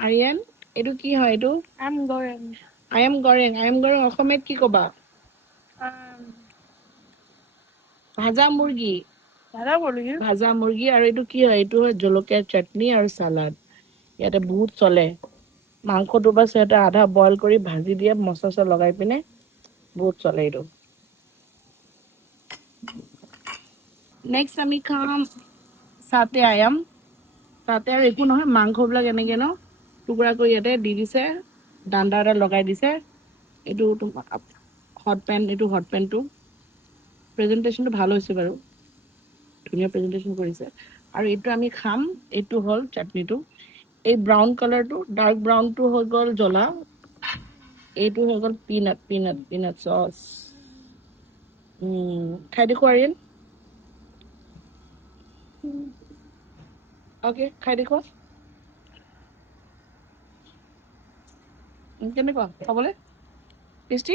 আৰিয়ান এইটো কি হয় এইটো I'm going. আই এম গৰেং অসমীয়াত কি ক'বা ভাজা মুৰ্গী দাদা বলিয়ে ভাজা মুৰ্গী আৰু এইটো কি হয় এইটো হয় জলকীয়া চাটনি আৰু চালাড ইয়াতে বহুত চলে মাংসটো বাছ ইয়াতে আধা বইল কৰি ভাজি দিয়ে মচলা চচলা লগাই পিনে বহুত চলে এইটো নেক্সট আমি খাম সাতে আয়াম তাতে আৰু একো নহয় মাংসবিলাক এনেকে ন টুকুৰা কৰি ইয়াতে দি দিছে দাণ্ডা এটা লগাই দিছে এইটো হট পেনটো প্ৰেজেণ্টেশ্যনটো ভাল হৈছে বাৰু ধুনীয়া প্ৰেজেণ্টেশ্যন কৰিছে আৰু এইটো আমি খাম এইটো হ'ল চাটনিটো এই ব্ৰাউন কালাৰটো ডাৰ্ক ব্ৰাউনটো হৈ গ'ল জ্বলা এইটো হৈ গ'ল পিনাট চচ খাই দেখো আৰিয়ান অ'কে খাই দেখো কেনেকুৱা খাবলৈ টেষ্টি